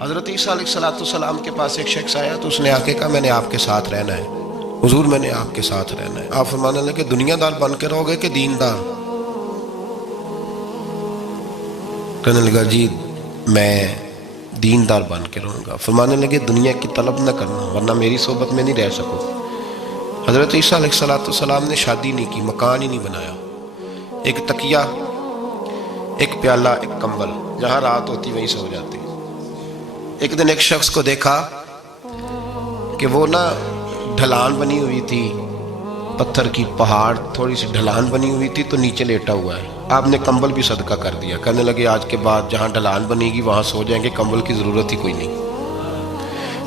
حضرت عیسیٰ علیہ السلام کے پاس ایک شخص آیا تو اس نے آ کے کہا میں نے آپ کے ساتھ رہنا ہے حضور، میں نے آپ کے ساتھ رہنا ہے۔ آپ فرمانے لگے دنیا دار بن کے رہو گے کہ دیندار؟ کہنے لگا جی میں دیندار بن کے رہوں گا۔ فرمانے لگے دنیا کی طلب نہ کرنا ورنہ میری صحبت میں نہیں رہ سکو۔ حضرت عیسیٰ علیہ السلام نے شادی نہیں کی، مکان ہی نہیں بنایا، ایک تکیہ، ایک پیالہ، ایک کمبل، جہاں رات ہوتی وہیں سو جاتی۔ ایک دن ایک شخص کو دیکھا کہ وہ ڈھلان بنی ہوئی تھی، پتھر کی پہاڑ، تھوڑی سی ڈھلان بنی ہوئی تھی تو نیچے لیٹا ہوا ہے۔ آپ نے کمبل بھی صدقہ کر دیا، کہنے لگے آج کے بعد جہاں ڈھلان بنے گی وہاں سو جائیں گے، کمبل کی ضرورت ہی کوئی نہیں۔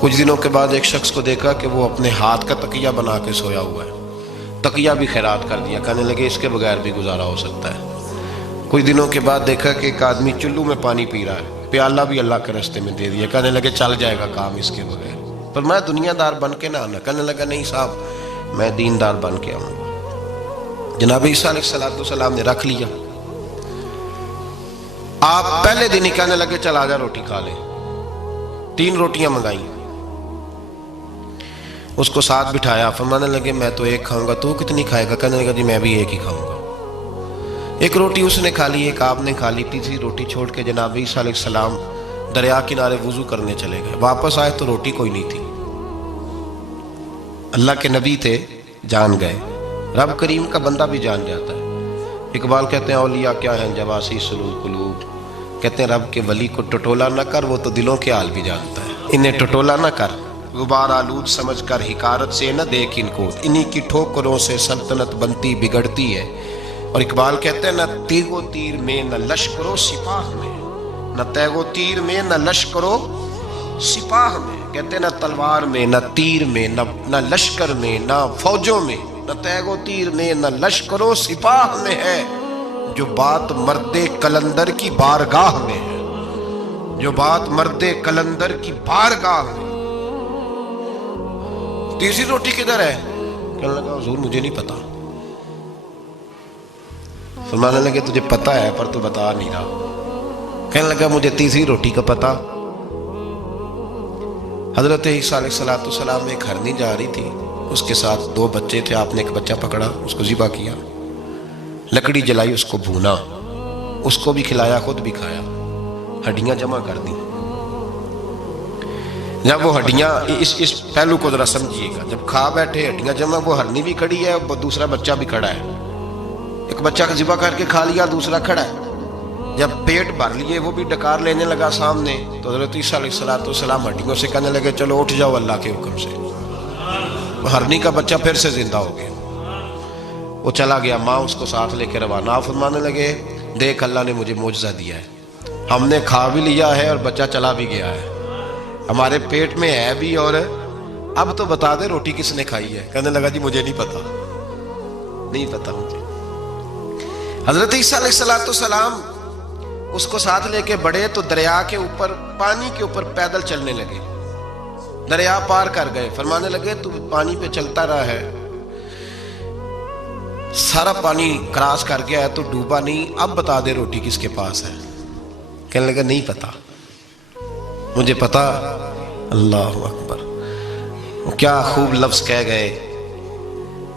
کچھ دنوں کے بعد ایک شخص کو دیکھا کہ وہ اپنے ہاتھ کا تکیہ بنا کے سویا ہوا ہے، تکیہ بھی خیرات کر دیا، کہنے لگے اس کے بغیر بھی گزارا ہو سکتا ہے۔ کچھ دنوں کے بعد دیکھا کہ ایک آدمی چلو میں پانی پی رہا ہے، پیالہ بھی اللہ کے راستے میں دے دیا، کہنے لگے چل جائے گا کام اس کے بغیر۔ پر میں دنیا دار بن کے نہ آنا، کہنے لگا نہیں صاحب میں دیندار بن کے آؤں گا۔ جناب عیسیٰ علیہ السلام نے رکھ لیا۔ آپ پہلے دن ہی کہنے لگے چل آجا روٹی کھا لیں۔ 3 روٹیاں منگائیں، اس کو ساتھ بٹھایا، فرمانے لگے میں تو ایک کھاؤں گا، تو کتنی کھائے گا؟ کہنے لگا جی میں بھی ایک ہی کھاؤں گا۔ ایک روٹی اس نے کھا لی، ایک آپ نے کھا لی، تیسری روٹی چھوڑ کے جناب عیسیٰ علیہ السلام دریا کنارے وضو کرنے چلے گئے۔ واپس آئے تو روٹی کوئی نہیں تھی۔ اللہ کے نبی تھے، جان گئے۔ رب کریم کا بندہ بھی جان جاتا ہے۔ اقبال کہتے ہیں اولیاء کیا ہیں جواسی سلول قلوب، کہتے ہیں رب کے ولی کو ٹٹولا نہ کر، وہ تو دلوں کے حال بھی جانتا ہے۔ انہیں ٹٹولا نہ کر، غبار آلود سمجھ کر حکارت سے نہ دیکھ ان کو، انہی کی ٹھوکروں سے سلطنت بنتی بگڑتی ہے۔ اور اقبال کہتے ہیں نہ تیغ و تیر میں نہ لشکر و سپاہ میں، نہ تیغ و تیر میں نہ لشکر و سپاہ میں، کہتے ہیں نہ تلوار میں نہ تیر میں نہ لشکر میں نہ فوجوں میں، نہ تیغ و تیر میں نہ لشکر و سپاہ میں ہے جو بات مرد قلندر کی بارگاہ میں ہے، جو بات مرد قلندر کی بارگاہ میں۔ تیسری روٹی کدھر ہے؟ کہنے لگا حضور مجھے نہیں پتا۔ فرمانے لگے تجھے پتا ہے پر تو بتا نہیں رہا۔ کہنے لگا مجھے تیسری روٹی کا پتا۔ حضرت عیسیٰ علیہ السلام میں ایک ہرنی جا رہی تھی، اس کے ساتھ 2 بچے تھے، آپ نے ایک بچہ پکڑا، اس کو ذبح کیا، لکڑی جلائی، اس کو بھونا، اس کو بھی کھلایا، خود بھی کھایا، ہڈیاں جمع کر دی۔ جب وہ ہڈیاں، اس پہلو کو ذرا سمجھیے گا، جب کھا بیٹھے ہڈیاں جمع، وہ ہرنی بھی کھڑی ہے اور دوسرا بچہ بھی کھڑا ہے، ایک بچہ کا ذبح کر کے کھا لیا، دوسرا کھڑا ہے۔ جب پیٹ بھر لیے وہ بھی ڈکار لینے لگا سامنے، تو حضرت عیسیٰ علیہ السلام ہڈیوں سے کہنے لگے چلو اٹھ جاؤ اللہ کے حکم سے۔ ہرنی کا بچہ پھر سے زندہ ہو گیا، وہ چلا گیا، ماں اس کو ساتھ لے کے روانہ۔ فرمانے لگے دیکھ اللہ نے مجھے معجزہ دیا ہے، ہم نے کھا بھی لیا ہے اور بچہ چلا بھی گیا ہے، ہمارے پیٹ میں ہے بھی، اور اب تو بتا دے روٹی کس نے کھائی ہے؟ کہنے لگا جی مجھے نہیں پتا، نہیں پتا مجھے۔ حضرت عیسیٰ علیہ السلام اس کو ساتھ لے کے بڑھے تو دریا کے اوپر، پانی کے اوپر پیدل چلنے لگے، دریا پار کر گئے۔ فرمانے لگے تو پانی پہ چلتا رہا ہے، سارا پانی کراس کر گیا ہے تو ڈوبا نہیں، اب بتا دے روٹی کس کے پاس ہے؟ کہنے لگا نہیں پتا مجھے پتا۔ اللہ اکبر، کیا خوب لفظ کہہ گئے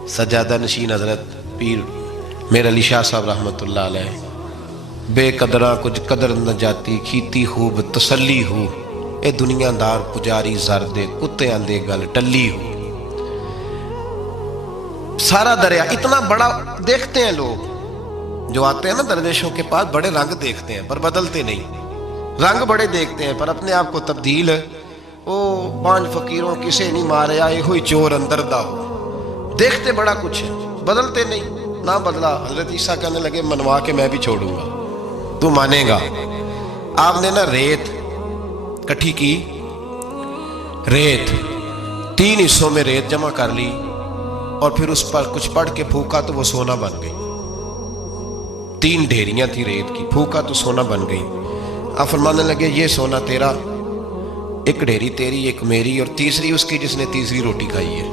سجادہ نشین حضرت پیر میر علی شاہ صاحب رحمۃ اللہ علیہ، بے قدراں کچھ قدر نہ جاتی، کھیتی خوب تسلی ہو، اے دنیا دار پجاری زردے کتے آندے گل ٹلی ہو۔ سارا دریا اتنا بڑا دیکھتے ہیں لوگ جو آتے ہیں نا درویشوں کے پاس، بڑے رنگ دیکھتے ہیں پر بدلتے نہیں، رنگ بڑے دیکھتے ہیں پر اپنے آپ کو تبدیل، او 5 فقیروں کسے نہیں مارے آئے ہوئی چور اندر دا ہو، دیکھتے بڑا کچھ ہے بدلتے نہیں۔ نہ بدلا، حضرت عیسیٰ کہنے لگے منوا کے میں بھی چھوڑوں گا، تو مانے گا۔ آپ نے ریت کٹھی کی، ریت 3 حصوں میں ریت جمع کر لی اور پھر اس پر کچھ پڑھ کے پھونکا تو وہ سونا بن گئی۔ 3 ڈھیریاں تھی ریت کی، پھونکا تو سونا بن گئی۔ آپ فرمانے لگے یہ سونا تیرا، ایک ڈھیری تیری، ایک میری، اور تیسری اس کی جس نے تیسری روٹی کھائی ہے۔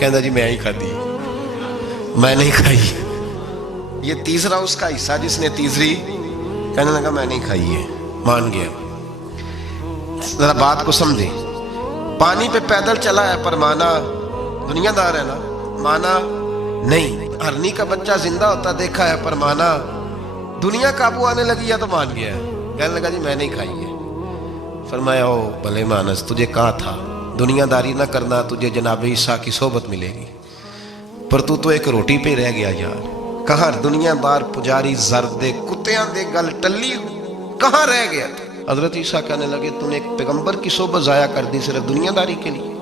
کہنا جی میں ہی کھاتی، میں نہیں کھائی، یہ تیسرا اس کا حصہ جس نے تیسری، کہنے لگا میں نہیں کھائی ہے، مان گیا۔ ذرا بات کو سمجھے. پانی پہ پیدل چلا ہے پر مانا دنیا دار ہے نا, مانا نہیں. ہرنی کا بچہ زندہ ہوتا دیکھا ہے پر مانا دنیا قابو آنے لگی ہے تو مان گیا ہے. کہنے لگا جی میں نہیں کھائی ہے. فرمایا او بھلے مانس, تجھے کہا تھا دنیا داری نہ کرنا, تجھے جناب عیسیٰ کی صحبت ملے گی, پر تو ایک روٹی پہ رہ گیا یار. کہاں دنیا دار پجاری زردے کتیاں دے گل ٹلی, کہاں رہ گیا. حضرت عیسیٰ کہنے لگے تم نے ایک پیغمبر کی صحبت ضائع کر دی صرف دنیا داری کے لیے.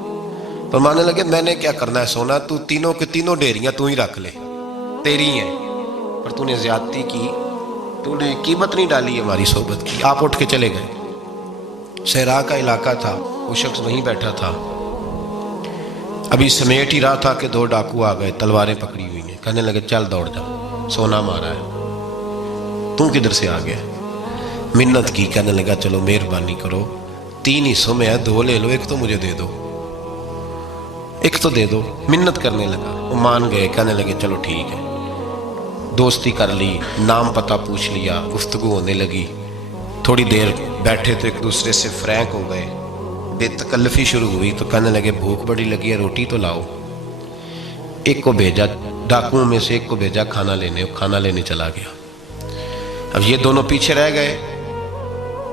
فرمانے لگے میں نے کیا کرنا ہے سونا, تو تینوں کے تینوں ڈیریاں تو ہی رکھ لے, تیری ہیں, پر تو نے زیادتی کی, تو نے قیمت نہیں ڈالی ہماری صحبت کی. آپ اٹھ کے چلے گئے. صحرا کا علاقہ تھا, وہ شخص وہیں بیٹھا تھا, ابھی سمیٹ ہی رہا تھا کہ دو ڈاکو آ گئے, تلواریں پکڑی ہوئی ہیں. کہنے لگے چل دوڑ جا, سونا مارا ہے, تو کدھر سے آ گیا. منت کی, کہنے لگا چلو مہربانی کرو, 3 حصوں میں ہے, 2 لے لو, ایک تو مجھے دے دو, ایک تو دے دو. منت کرنے لگا, وہ مان گئے. کہنے لگے چلو ٹھیک ہے. دوستی کر لی, نام پتہ پوچھ لیا, گفتگو ہونے لگی. تھوڑی دیر بیٹھے تو ایک دوسرے سے فرینک ہو گئے, بے تکلفی شروع ہوئی. تو کہنے لگے بھوک بڑی لگی ہے, روٹی تو لاؤ. ایک کو بھیجا, ڈاکوؤں میں سے ایک کو بھیجا کھانا لینے چلا گیا. اب یہ دونوں پیچھے رہ گئے,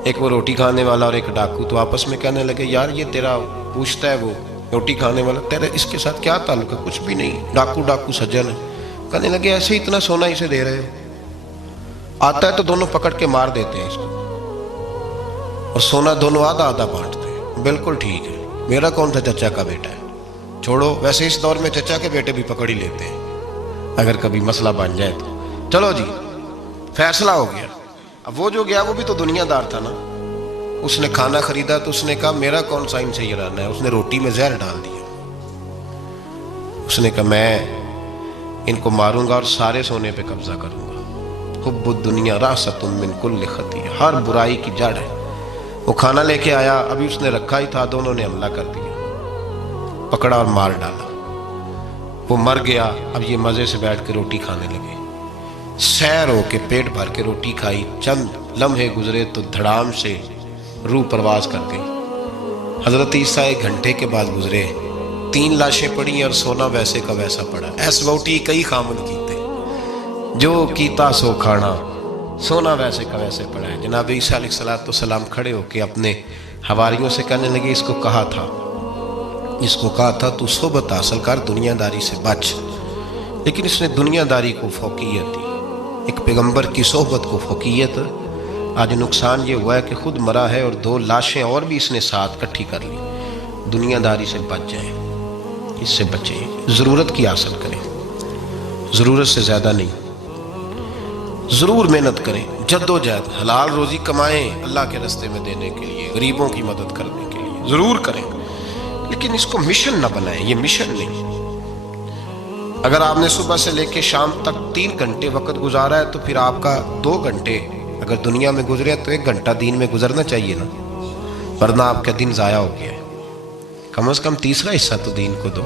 ایک وہ روٹی کھانے والا اور ایک ڈاکو. تو آپس میں کہنے لگے یار یہ تیرا پوچھتا ہے وہ روٹی کھانے والا, تیرے اس کے ساتھ کیا تعلق ہے. کچھ بھی نہیں, ڈاکو سجن ہے. کہنے لگے ایسے ہی اتنا سونا اسے دے رہے ہو, آتا ہے تو دونوں پکڑ کے مار دیتے ہیں اس کو, اور سونا دونوں آدھا آدھا بانٹتے ہیں. بالکل ٹھیک ہے, میرا کون تھا, چچا کا بیٹا ہے, چھوڑو. ویسے اس دور میں چچا کے بیٹے بھی پکڑ ہی لیتے ہیں اگر کبھی مسئلہ بن جائے تو. چلو جی فیصلہ ہو گیا. اب وہ جو گیا وہ بھی تو دنیا دار تھا نا, اس نے کھانا خریدا تو اس نے کہا میرا کون سا ان سے یہ رہنا ہے. اس نے روٹی میں زہر ڈال دیا. اس نے کہا میں ان کو ماروں گا اور سارے سونے پہ قبضہ کروں گا. حب الدنیا راست من کل خطیہ, ہر برائی کی جڑ ہے. وہ کھانا لے کے آیا, ابھی اس نے رکھا ہی تھا, دونوں نے حملہ کر دیا, پکڑا اور مار ڈالا. وہ مر گیا. اب یہ مزے سے بیٹھ کے روٹی کھانے لگے, سیر ہو کے پیٹ بھر کے روٹی کھائی. چند لمحے گزرے تو دھڑام سے روح پرواز کر گئی. حضرت عیسیٰ 1 گھنٹے کے بعد گزرے, 3 لاشیں پڑی اور سونا ویسے کا ویسا پڑا. ایس ووٹی کئی خامن کیتے, جو کیتا سو کھانا, سونا ویسے کا ویسے پڑا ہے. جناب عیسیٰ علیہ السلام کھڑے ہو کے اپنے حواریوں سے کہنے لگے اس کو کہا تھا تو صحبت حاصل کر, دنیا داری سے بچ. لیکن اس نے دنیا داری کو فوقیت دی, ایک پیغمبر کی صحبت کو فوقیت. آج نقصان یہ ہوا ہے کہ خود مرا ہے اور 2 لاشیں اور بھی اس نے ساتھ کٹھی کر لی. دنیا داری سے بچ جائیں, اس سے بچیں, ضرورت کی حاصل کریں, ضرورت سے زیادہ نہیں. ضرور محنت کریں, جد و جہد, حلال روزی کمائیں اللہ کے راستے میں دینے کے لیے, غریبوں کی مدد کرنے کے لیے ضرور کریں, لیکن اس کو مشن نہ بنائیں. یہ مشن نہیں. اگر آپ نے صبح سے لے کے شام تک 3 گھنٹے وقت گزارا ہے تو پھر آپ کا 2 گھنٹے اگر دنیا میں گزرے تو 1 گھنٹہ دین میں گزرنا چاہیے نا, ورنہ آپ کا دن ضائع ہو گیا ہے. کم از کم تیسرا حصہ تو دین کو دو.